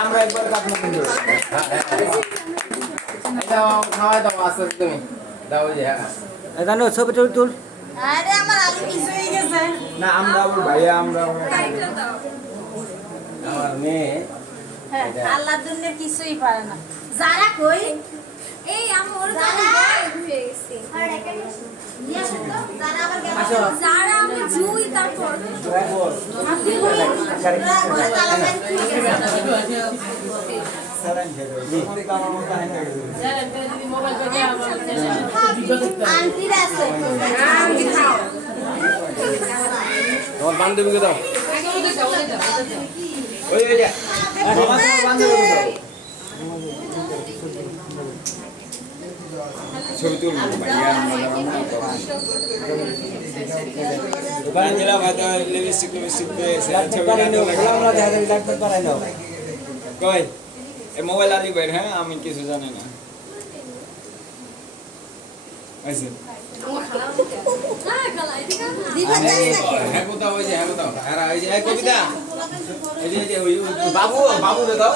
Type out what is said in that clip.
আমরা একবার কাটনা কিন্তু দাও খাওয়া দাও আস্তে আস্তে তুমি দাও যে জানো ছবি তুল তুল আরে আমার আলু কিছু হয়ে গেছে না আমরা ওর ভাইয়া আমরা আমার মেয়ে হ্যাঁ আল্লাহর দুনিয়ার কিছুই পারে না যারা কই এই আমার যারা হয়ে গেছে যারা আবার গেল যারা আমি জুই তারপর আপনি বলেন ঘরে তালা মেরে ঠিক আছে আন্টি আছে আন্টি খাও তোমার বান্ধবীকে দাও ওই ওই যা মামা তোমার বান্ধবীকে দাও ছবি তুলবো ভাইয়া বান্ধবীরা ভালো লিপস্টিক পেয়েছে ছবি আমরা ডাক্তার পারাই নাও কই এ মোবাইল আলি বাইর হ্যাঁ আমি কিছু জানি না আইছে হ্যাঁ কোথাও ওই যে হ্যাঁ কোথাও আর এই যে কবিতা এই যে ওই বাবু বাবু দাও